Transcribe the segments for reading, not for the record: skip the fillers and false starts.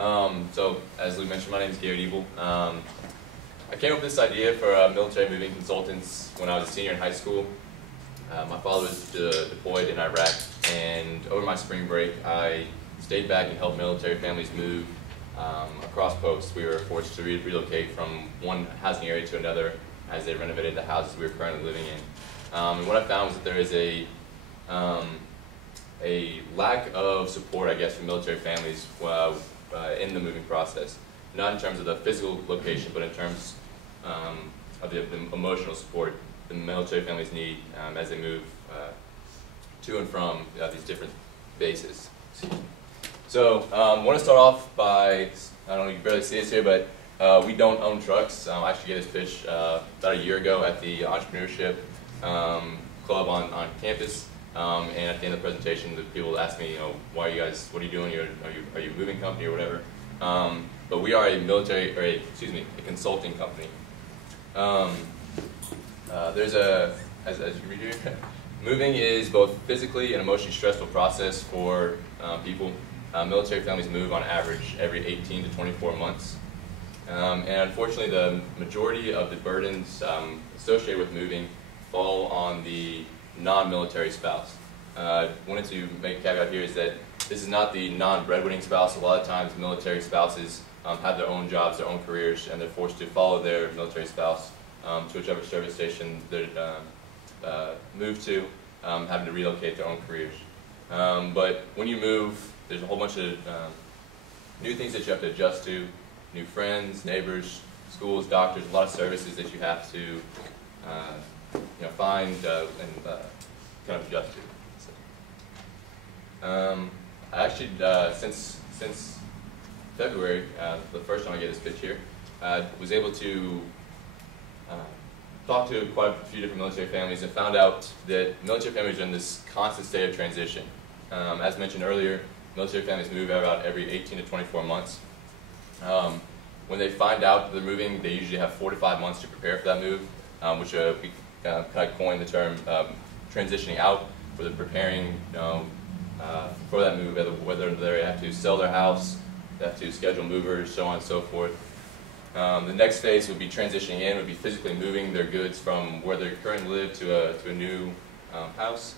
So, as Luke mentioned, my name is Garrett, Ebel. I came up with this idea for military moving consultants when I was a senior in high school. My father was deployed in Iraq, and over my spring break, I stayed back and helped military families move across posts. We were forced to relocate from one housing area to another as they renovated the houses we were currently living in. And what I found was that there is a lack of support, I guess, for military families in the moving process. Not in terms of the physical location, but in terms of the emotional support the military families need as they move to and from these different bases. So I want to start off by, I don't know, you can barely see this here, but we don't own trucks. I actually gave this pitch about a year ago at the entrepreneurship club on campus. And at the end of the presentation, the people asked me, why are you guys, what are you doing? Are you a moving company or whatever? But we are a military, or a consulting company. There's as you read here, moving is both physically and emotionally stressful process for people. Military families move on average every 18 to 24 months. And unfortunately, the majority of the burdens associated with moving fall on the non-military spouse. Wanted to make a caveat here is that this is not the non-breadwinning spouse. A lot of times military spouses have their own jobs, their own careers, and they're forced to follow their military spouse to whichever service station they move to, having to relocate their own careers. But when you move, there's a whole bunch of new things that you have to adjust to, new friends, neighbors, schools, doctors, a lot of services that you have to find and kind of adjust to. I actually, since February, the first time I get this pitch here, was able to talk to quite a few different military families and found out that military families are in this constant state of transition. As mentioned earlier, military families move about every 18 to 24 months. When they find out they're moving, they usually have 4 to 5 months to prepare for that move, which we kind of coined the term transitioning out, where they're preparing for that move, whether they have to sell their house, they have to schedule movers, so on and so forth. The next phase would be transitioning in, would be physically moving their goods from where they currently live to a new house,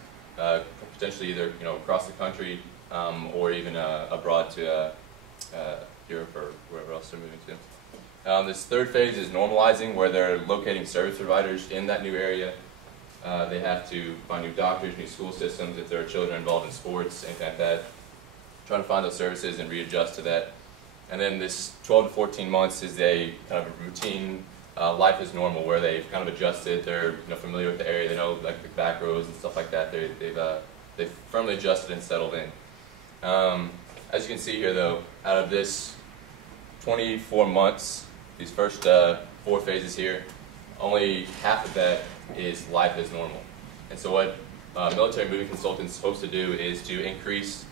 potentially either across the country or even abroad to Europe or wherever else they're moving to. This third phase is normalizing, where they're locating service providers in that new area. They have to find new doctors, new school systems, if there are children involved in sports, anything like that. Trying to find those services and readjust to that. And then this 12 to 14 months is a kind of a routine, life is normal, where they've kind of adjusted, they're familiar with the area, they know like the back roads and stuff like that. They've firmly adjusted and settled in. As you can see here though, out of this 24 months, these first 4 phases here, only half of that is life as normal. And so what military moving consultants hopes to do is to increase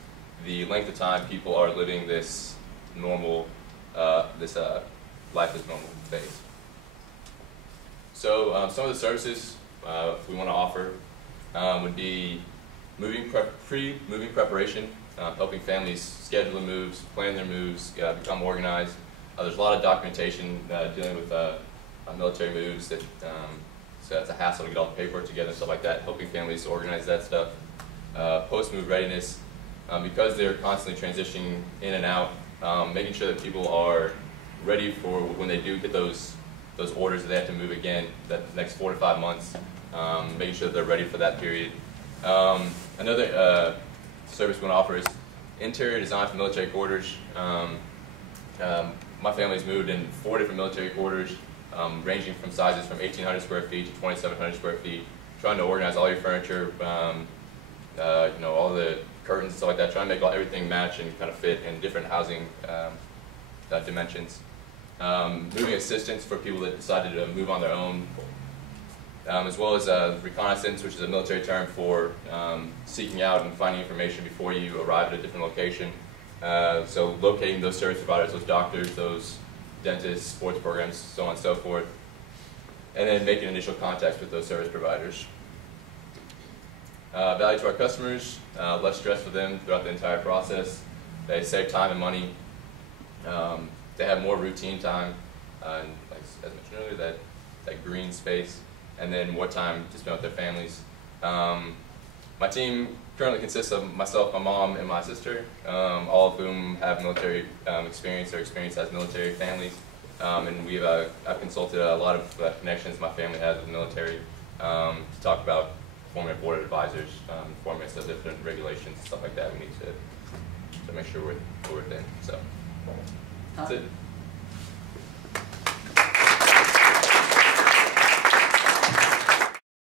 the length of time people are living this normal, life as normal phase. So some of the services we want to offer would be pre-moving preparation, helping families schedule the moves, plan their moves, become organized. There's a lot of documentation dealing with military moves that so it's a hassle to get all the paperwork together and stuff like that, helping families organize that stuff. Post-move readiness, because they're constantly transitioning in and out, making sure that people are ready for when they do get those orders that they have to move again, that next 4 to 5 months, making sure that they're ready for that period. Another service we want to offer is interior design for military quarters. My family's moved in 4 different military quarters, ranging from sizes from 1,800 square feet to 2,700 square feet, trying to organize all your furniture, all the curtains and stuff like that, trying to make everything match and kind of fit in different housing dimensions. Moving assistance for people that decided to move on their own, as well as reconnaissance, which is a military term for seeking out and finding information before you arrive at a different location. So locating those service providers, those doctors, those dentists, sports programs, so on and so forth, and then making initial contacts with those service providers. Value to our customers, less stress for them throughout the entire process. They save time and money. They have more routine time, and like as mentioned earlier, that green space, and then more time to spend with their families. My team currently consists of myself, my mom, and my sister, all of whom have military experience or experience as military families. And I've consulted a lot of connections my family has with the military to talk about forming a board of advisors, forming some different regulations, stuff like that we need to make sure we're within. So that's it.